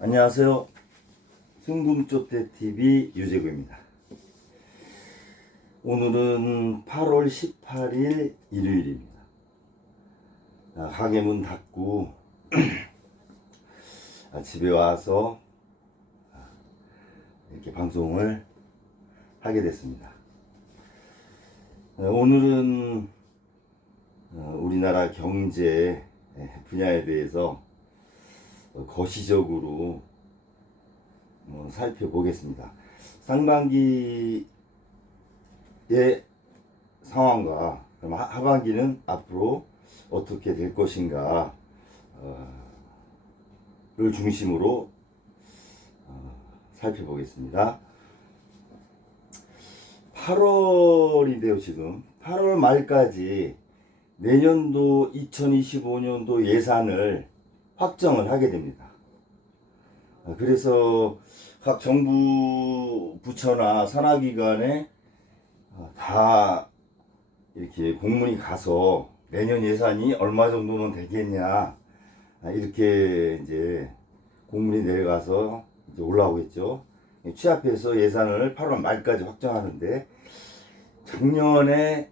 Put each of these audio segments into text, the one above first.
안녕하세요. 승금조대TV 유재구입니다. 오늘은 8월 18일 일요일입니다. 가게 문 닫고 집에 와서 이렇게 방송을 하게 됐습니다. 오늘은 우리나라 경제 분야에 대해서 거시적으로 살펴보겠습니다. 상반기의 상황과 하반기는 앞으로 어떻게 될 것인가 를 중심으로 살펴보겠습니다. 8월인데요. 지금 8월 말까지 내년도 2025년도 예산을 확정을 하게 됩니다. 그래서 각 정부 부처나 산하기관에 다 이렇게 공문이 가서 내년 예산이 얼마 정도는 되겠냐 이렇게 이제 공문이 내려가서 이제 올라오겠죠. 취합해서 예산을 8월 말까지 확정하는데 작년에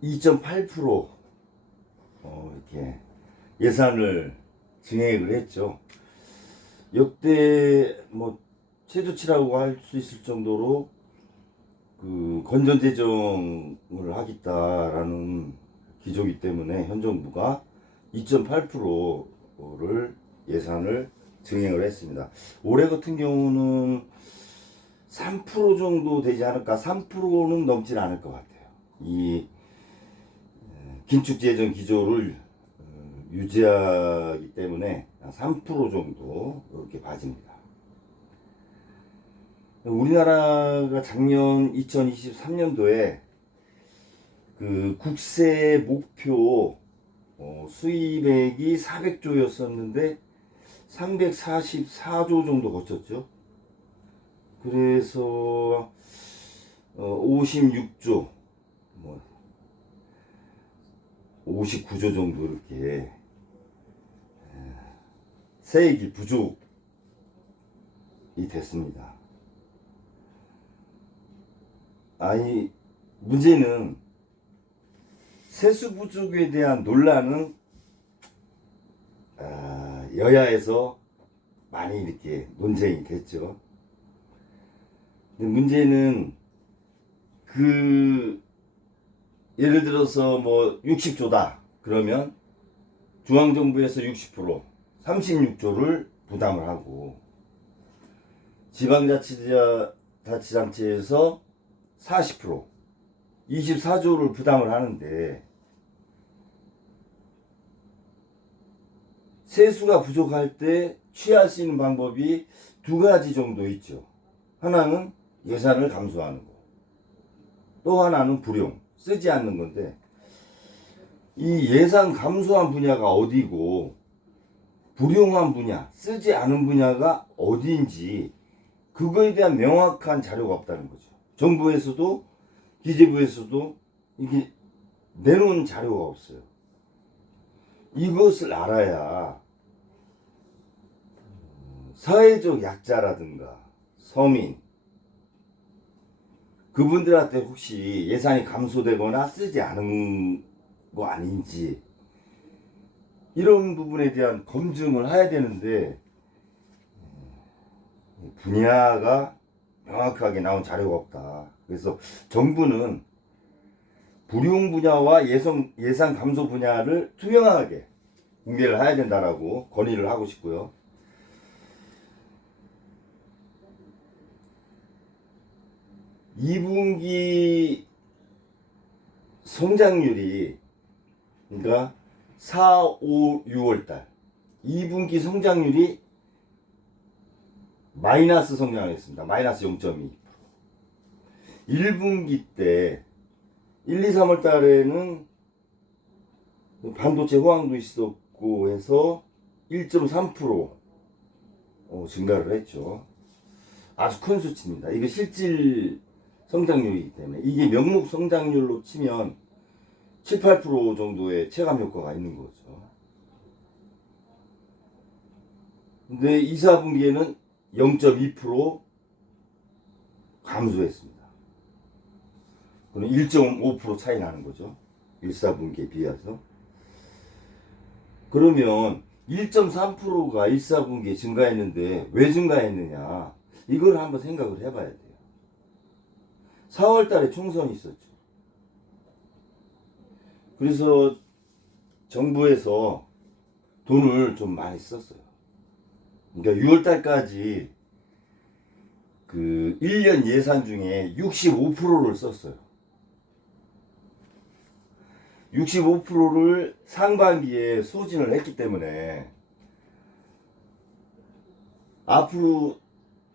2.8% 이렇게 예산을 증액을 했죠. 역대 최저치라고 할 수 있을 정도로 그 건전재정을 하겠다라는 기조이기 때문에 현 정부가 2.8%를 예산을 증액을 했습니다. 올해 같은 경우는 3% 정도 되지 않을까. 3%는 넘지는 않을 것 같아요. 이 긴축재정 기조를 유지하기 때문에 3% 정도 이렇게 빠집니다. 우리나라가 작년 2023년도에 그 국세 목표 수입액이 400조였었는데 344조 정도 거쳤죠. 그래서 56조 59조 정도 이렇게 세액이 부족이 됐습니다. 아니, 문제는 세수 부족에 대한 논란은 여야에서 많이 이렇게 논쟁이 됐죠. 근데 문제는 예를 들어서 60조다 그러면 중앙정부에서 60% 36조를 부담을 하고 지방자치단체에서 40% 24조를 부담을 하는데 세수가 부족할 때 취할 수 있는 방법이 두 가지 정도 있죠. 하나는 예산을 감소하는 거, 또 하나는 불용, 쓰지 않는 건데 이 예산 감소한 분야가 어디고 불용한 분야, 쓰지 않은 분야가 어디인지 그거에 대한 명확한 자료가 없다는 거죠. 정부에서도 기재부에서도 이게 내놓은 자료가 없어요. 이것을 알아야 사회적 약자라든가 서민 그분들한테 혹시 예산이 감소되거나 쓰지 않은 거 아닌지 이런 부분에 대한 검증을 해야 되는데 분야가 명확하게 나온 자료가 없다. 그래서 정부는 불용 분야와 예산 감소 분야를 투명하게 공개를 해야 된다라고 건의를 하고 싶고요. (2분기) 성장률이 그러니까 4, 5, 6월달 2분기 성장률이 마이너스 성장했습니다. 마이너스 0.2%. 1분기 때 1, 2, 3월 달에는 반도체 호황도 있었고 해서 1.3% 증가를 했죠. 아주 큰 수치입니다. 이게 실질 성장률이기 때문에 이게 명목 성장률로 치면 7, 8% 정도의 체감 효과가 있는 거죠. 근데 2, 4분기에는 0.2% 감소했습니다. 그럼 1.5% 차이 나는 거죠. 1, 4분기에 비해서. 그러면 1.3%가 1, 4분기에 증가했는데 왜 증가했느냐? 이걸 한번 생각을 해봐야 돼요. 4월 달에 총선이 있었죠. 그래서 정부에서 돈을 좀 많이 썼어요. 그러니까 6월 달까지 그 1년 예산 중에 65%를 썼어요. 65%를 상반기에 소진을 했기 때문에 앞으로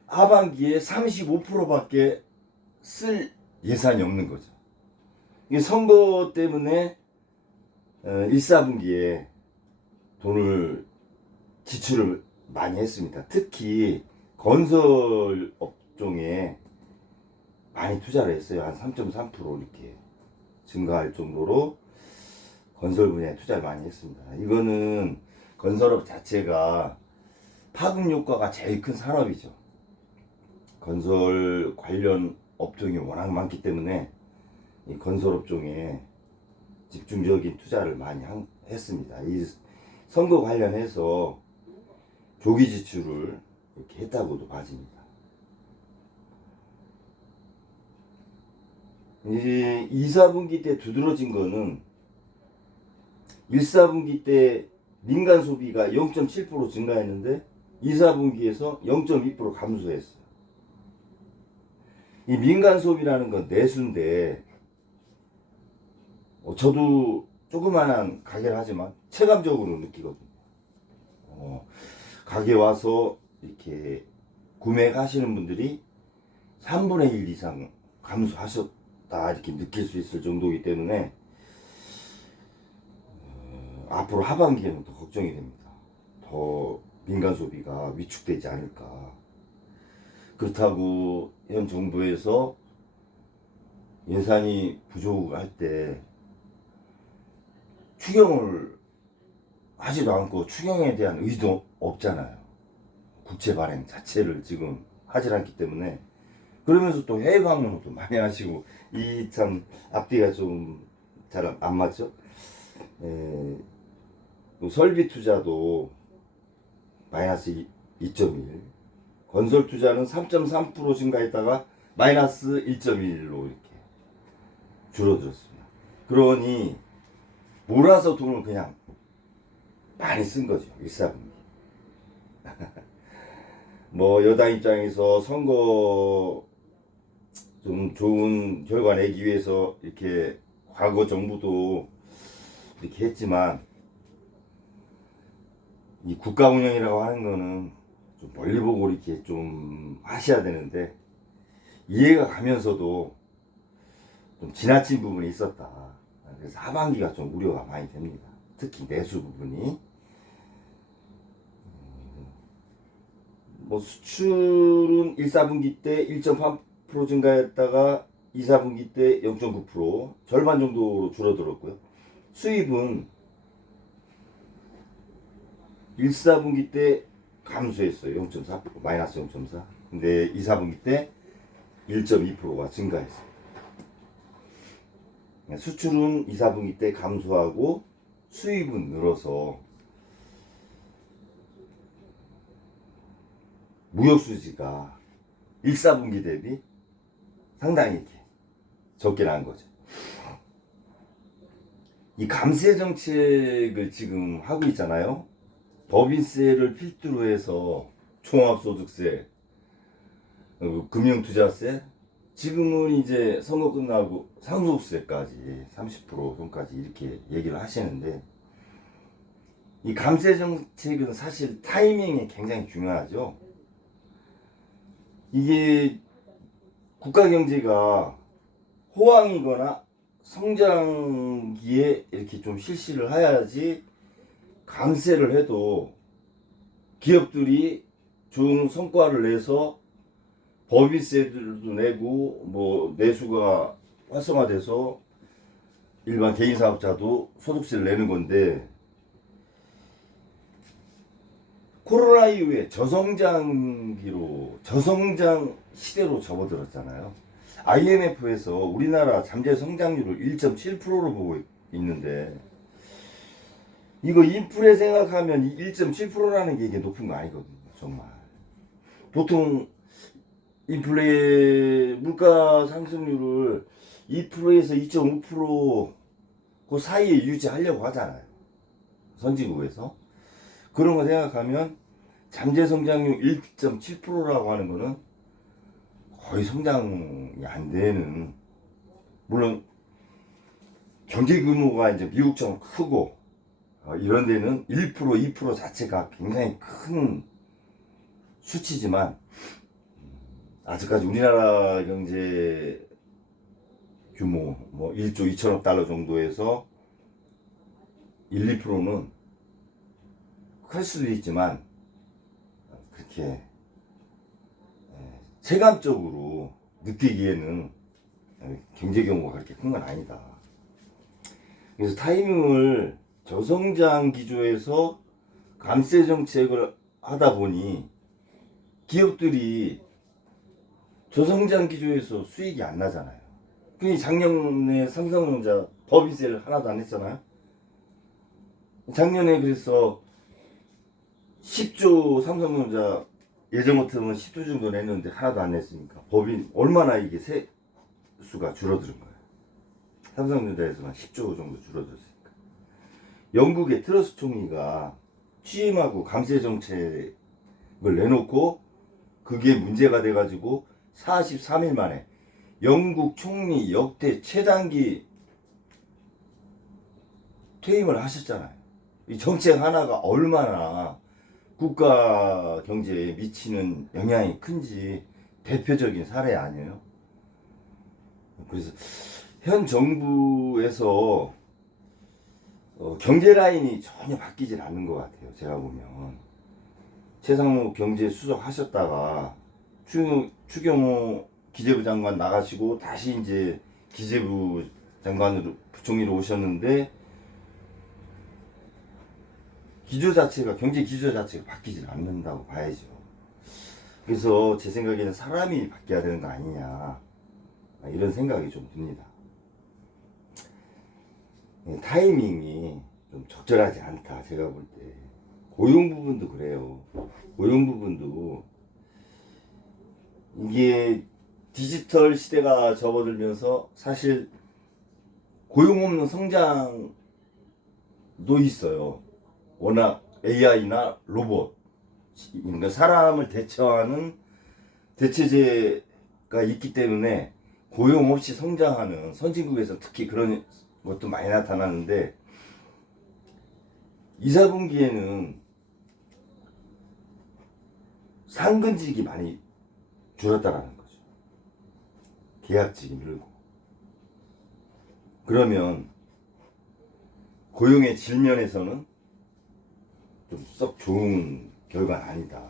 하반기에 35%밖에 쓸 예산이 없는 거죠. 이게 선거 때문에 1, 4분기에 돈을 지출을 많이 했습니다. 특히 건설 업종에 많이 투자를 했어요. 한 3.3% 이렇게 증가할 정도로 건설 분야에 투자를 많이 했습니다. 이거는 건설업 자체가 파급 효과가 제일 큰 산업이죠. 건설 관련 업종이 워낙 많기 때문에 이 건설 업종에 집중적인 투자를 많이 했습니다. 이 선거 관련해서 조기 지출을 이렇게 했다고도 봐집니다. 이제 2, 4분기 때 두드러진 거는 1, 4분기 때 민간 소비가 0.7% 증가했는데 2, 4분기에서 0.2% 감소했어요. 이 민간 소비라는 건 내수인데 저도 조그만한 가게를 하지만 체감적으로 느끼거든요. 가게 와서 이렇게 구매하시는 분들이 3분의 1 이상 감소하셨다 이렇게 느낄 수 있을 정도이기 때문에 앞으로 하반기에는 더 걱정이 됩니다. 더 민간 소비가 위축되지 않을까. 그렇다고 현 정부에서 예산이 부족할 때 추경을 하지도 않고 추경에 대한 의지도 없잖아요. 국채 발행 자체를 지금 하질 않기 때문에 그러면서 또 해외 방문도 많이 하시고 이 참 앞뒤가 좀 잘 안 맞죠? 설비 투자도 마이너스 2.1, 건설 투자는 3.3% 증가했다가 마이너스 1.1로 이렇게 줄어들었습니다. 그러니 몰아서 돈을 그냥 많이 쓴 거죠. 1사분기. 뭐 여당 입장에서 선거 좀 좋은 결과 내기 위해서 이렇게 과거 정부도 이렇게 했지만 이 국가 운영이라고 하는 거는 좀 멀리 보고 이렇게 좀 하셔야 되는데 이해가 가면서도 좀 지나친 부분이 있었다. 그래서 하반기가 좀 우려가 많이 됩니다. 특히 내수 부분이. 뭐 수출은 1, 4분기 때 1.3% 증가했다가 2, 4분기 때 0.9% 절반 정도로 줄어들었고요. 수입은 1, 4분기 때 감소했어요. 0.4%, 마이너스 0.4. 근데 2, 4분기 때 1.2%가 증가했어요. 수출은 2, 4분기 때 감소하고 수입은 늘어서 무역수지가 1, 4분기 대비 상당히 이렇게 적게 나온 거죠. 이 감세 정책을 지금 하고 있잖아요. 법인세를 필두로 해서 종합소득세, 금융투자세, 지금은 이제 선거 끝나고 상속세까지 30% 선까지 이렇게 얘기를 하시는데 이 감세 정책은 사실 타이밍이 굉장히 중요하죠. 이게 국가 경제가 호황이거나 성장기에 이렇게 좀 실시를 해야지 감세를 해도 기업들이 좋은 성과를 내서 법인세들도 내고 뭐 내수가 활성화돼서 일반 개인 사업자도 소득세를 내는 건데 코로나 이후에 저성장기로 저성장 시대로 접어들었잖아요. IMF에서 우리나라 잠재 성장률을 1.7%로 보고 있는데 이거 인플레 생각하면 이 1.7%라는 게 이게 높은 거 아니거든요. 정말. 보통 인플레 물가 상승률을 2%에서 2.5%그 사이에 유지하려고 하잖아요. 선진국에서. 그런 거 생각하면 잠재 성장률 1.7%라고 하는 거는 거의 성장이 안 되는, 물론 경제 규모가 이제 미국처럼 크고 이런 데는 1%, 2% 자체가 굉장히 큰 수치지만 아직까지 우리나라 경제 규모 뭐 1조 2천억 달러 정도에서 1, 2%는 클 수도 있지만 그렇게 체감적으로 느끼기에는 경제 규모가 그렇게 큰 건 아니다. 그래서 타이밍을 저성장 기조에서 감세 정책을 하다 보니 기업들이 저성장 기조에서 수익이 안 나잖아요. 그 작년에 삼성전자 법인세를 하나도 안 했잖아요. 작년에 그래서 10조 삼성전자 예전 같으면 10조 정도 냈는데 하나도 안 냈으니까 법인 얼마나 이게 세수가 줄어드는 거예요. 삼성전자에서만 10조 정도 줄어들었으니까. 영국의 트러스 총리가 취임하고 감세 정책을 내놓고 그게 문제가 돼가지고 43일 만에 영국 총리 역대 최단기 퇴임을 하셨잖아요. 이 정책 하나가 얼마나 국가 경제에 미치는 영향이 큰지 대표적인 사례 아니에요? 그래서 현 정부에서 경제 라인이 전혀 바뀌질 않는 것 같아요. 제가 보면 최상무 경제수석 하셨다가 추경호 기재부 장관 나가시고 다시 이제 기재부 장관으로 부총리로 오셨는데 기조 자체가 경제 기조 자체가 바뀌질 않는다고 봐야죠. 그래서 제 생각에는 사람이 바뀌어야 되는 거 아니냐 이런 생각이 좀 듭니다. 타이밍이 좀 적절하지 않다. 제가 볼 때 고용 부분도 그래요. 고용 부분도 이게 디지털 시대가 접어들면서 사실 고용 없는 성장도 있어요. 워낙 AI나 로봇, 그러니까 사람을 대처하는 대체제가 있기 때문에 고용 없이 성장하는 선진국에서 특히 그런 것도 많이 나타나는데 2, 4분기에는 상근직이 많이 줄었다라는 거죠. 계약직이 늘고. 그러면 고용의 질면에서는 좀 썩 좋은 결과는 아니다.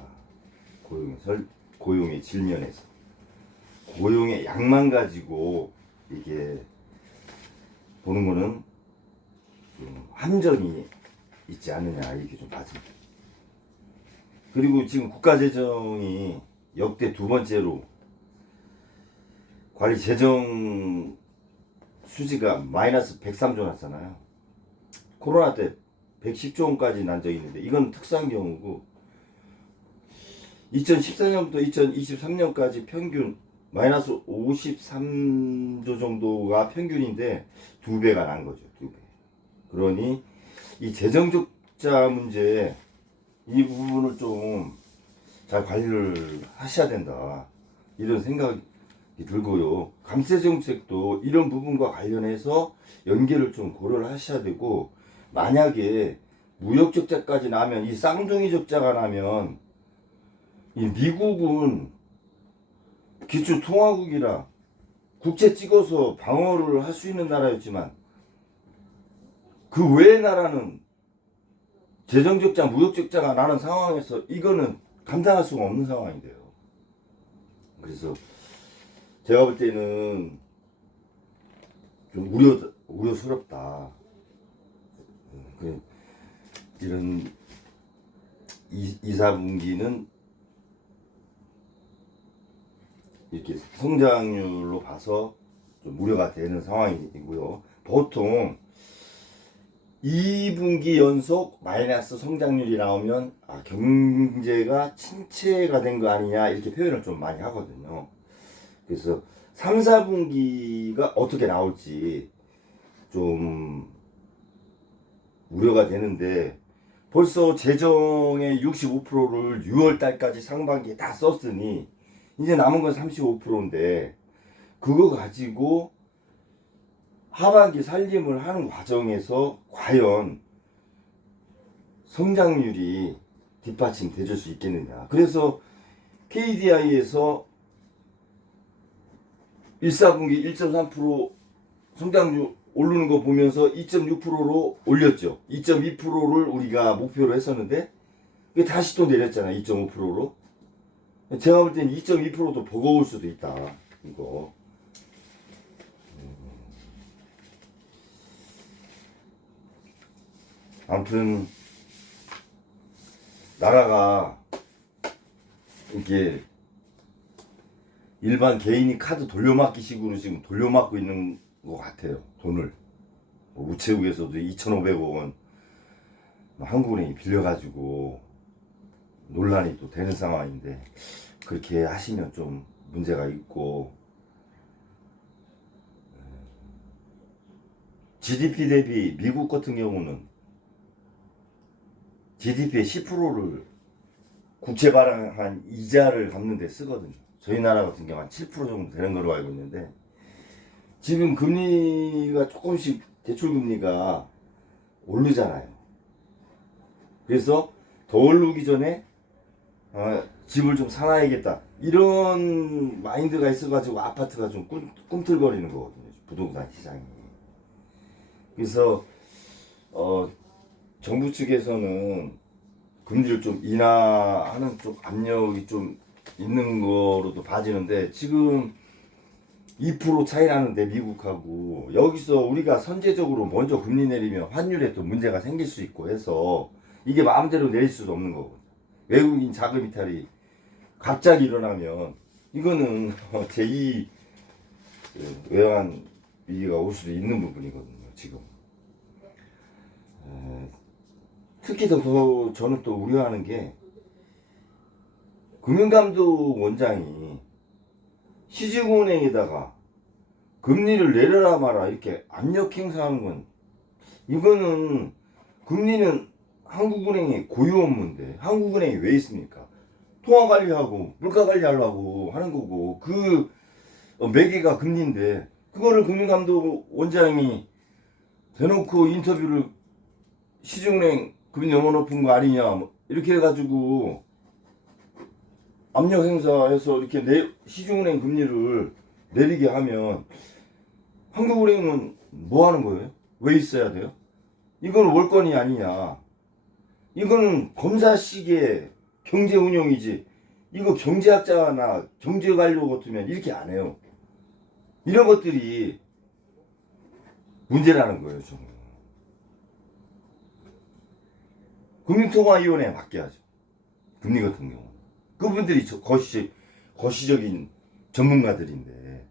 고용의 질면에서. 고용의 양만 가지고 이게 보는 거는 좀 함정이 있지 않느냐, 이게 좀 맞습니다. 그리고 지금 국가재정이 역대 두 번째로 관리 재정 수지가 마이너스 103조 났잖아요. 코로나 때 110조 원까지 난 적이 있는데 이건 특수한 경우고 2014년부터 2023년까지 평균 마이너스 53조 정도가 평균인데 2배가 난 거죠. 2배. 그러니 이 재정 적자 문제 이 부분을 좀 잘 관리를 하셔야 된다. 이런 생각이 들고요. 감세 정책도 이런 부분과 관련해서 연계를 좀 고려를 하셔야 되고, 만약에 무역 적자까지 나면, 이 쌍둥이 적자가 나면 이 미국은 기초 통화국이라 국채 찍어서 방어를 할 수 있는 나라였지만 그 외의 나라는 재정 적자, 무역 적자가 나는 상황에서 이거는 감당할 수가 없는 상황이 돼요. 그래서 제가 볼 때는 좀 우려스럽다. 이런 2, 4분기는 이렇게 성장률로 봐서 좀 우려가 되는 상황이고요. 보통 2분기 연속 마이너스 성장률이 나오면 경제가 침체가 된 거 아니냐 이렇게 표현을 좀 많이 하거든요. 그래서 3, 4분기가 어떻게 나올지 좀 우려가 되는데 벌써 재정의 65%를 6월 달까지 상반기에 다 썼으니 이제 남은 건 35%인데 그거 가지고 하반기 살림을 하는 과정에서 과연 성장률이 뒷받침 되줄 수 있겠느냐. 그래서 KDI에서 1, 4분기 1.3% 성장률 오르는 거 보면서 2.6%로 올렸죠. 2.2%를 우리가 목표로 했었는데 다시 또 내렸잖아요. 2.5%로. 제가 볼 때는 2.2%도 버거울 수도 있다. 이거. 아무튼 나라가 이게 일반 개인이 카드 돌려막기 식으로 지금 돌려막고 있는 것 같아요. 돈을 우체국에서도 2,500억 원 한국은행이 빌려가지고 논란이 또 되는 상황인데 그렇게 하시면 좀 문제가 있고 GDP 대비 미국 같은 경우는 GDP의 10%를 국채 발행한 이자를 갚는 데 쓰거든요. 저희 나라 같은 경우 한 7% 정도 되는 걸로 알고 있는데 지금 금리가 조금씩 대출금리가 오르잖아요. 그래서 더 오르기 전에 집을 좀 사놔야겠다 이런 마인드가 있어가지고 아파트가 좀 꿈틀거리는 거거든요. 부동산 시장이. 그래서 정부 측에서는 금리를 좀 인하하는 쪽 압력이 좀 있는 거로도 봐지는데 지금 2% 차이 나는데 미국하고 여기서 우리가 선제적으로 먼저 금리 내리면 환율에 또 문제가 생길 수 있고 해서 이게 마음대로 내릴 수도 없는 거거든요. 외국인 자금 이탈이 갑자기 일어나면 이거는 제2 외환 위기가 올 수도 있는 부분이거든요. 지금 특히 더 저는 또 우려하는 게 금융감독 원장이 시중은행에다가 금리를 내려라 마라 이렇게 압력 행사하는 건 이거는 금리는 한국은행의 고유 업무인데 한국은행이 왜 있습니까? 통화 관리하고 물가 관리하려고 하는 거고 그 매개가 금리인데 그거를 금융감독 원장이 대놓고 인터뷰를 시중은행 금리 너무 높은 거 아니냐 이렇게 해가지고 압력 행사해서 이렇게 시중은행 금리를 내리게 하면 한국은행은 뭐 하는 거예요? 왜 있어야 돼요? 이건 월권이 아니냐. 이거는 검사식의 경제 운영이지. 이거 경제학자나 경제관료 같으면 이렇게 안 해요. 이런 것들이 문제라는 거예요, 저는. 금융통화위원회에 맡겨야죠. 금리 같은 경우. 그분들이 거시적인 전문가들인데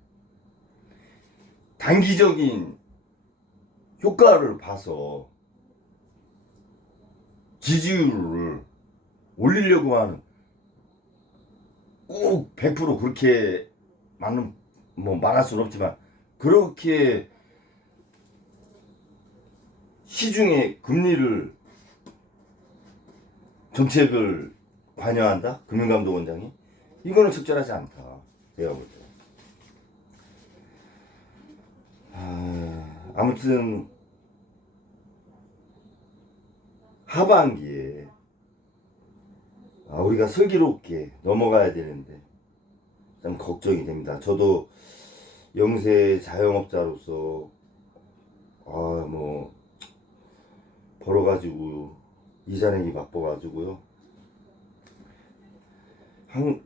단기적인 효과를 봐서 지지율을 올리려고 하는 꼭 100% 그렇게 말할 수는 없지만 그렇게 시중의 금리를 정책을 관여한다? 금융감독원장이? 이거는 적절하지 않다. 제가 볼 때. 아무튼 하반기에 우리가 슬기롭게 넘어가야 되는데 좀 걱정이 됩니다. 저도 영세 자영업자로서 벌어가지고 이자 내기 바빠가지고요.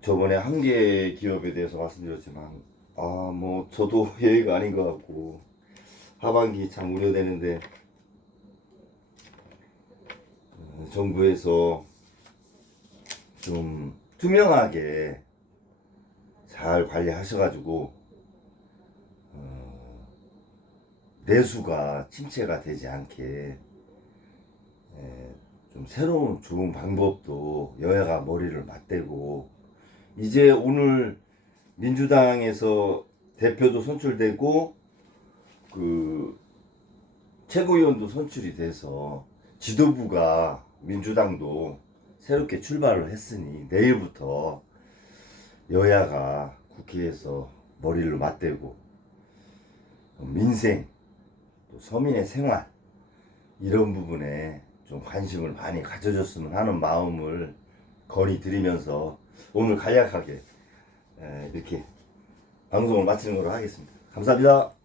저번에 한 개 기업에 대해서 말씀드렸지만 저도 예의가 아닌 것 같고 하반기 참 우려되는데 정부에서 좀 투명하게 잘 관리하셔가지고 내수가 침체가 되지 않게 좀 새로운 좋은 방법도 여야가 머리를 맞대고, 이제 오늘 민주당에서 대표도 선출되고 그 최고위원도 선출이 돼서 지도부가 민주당도 새롭게 출발을 했으니 내일부터 여야가 국회에서 머리를 맞대고 민생, 또 서민의 생활, 이런 부분에 좀 관심을 많이 가져줬으면 하는 마음을 건의드리면서 오늘 간략하게 이렇게 방송을 마치는 걸로 하겠습니다. 감사합니다.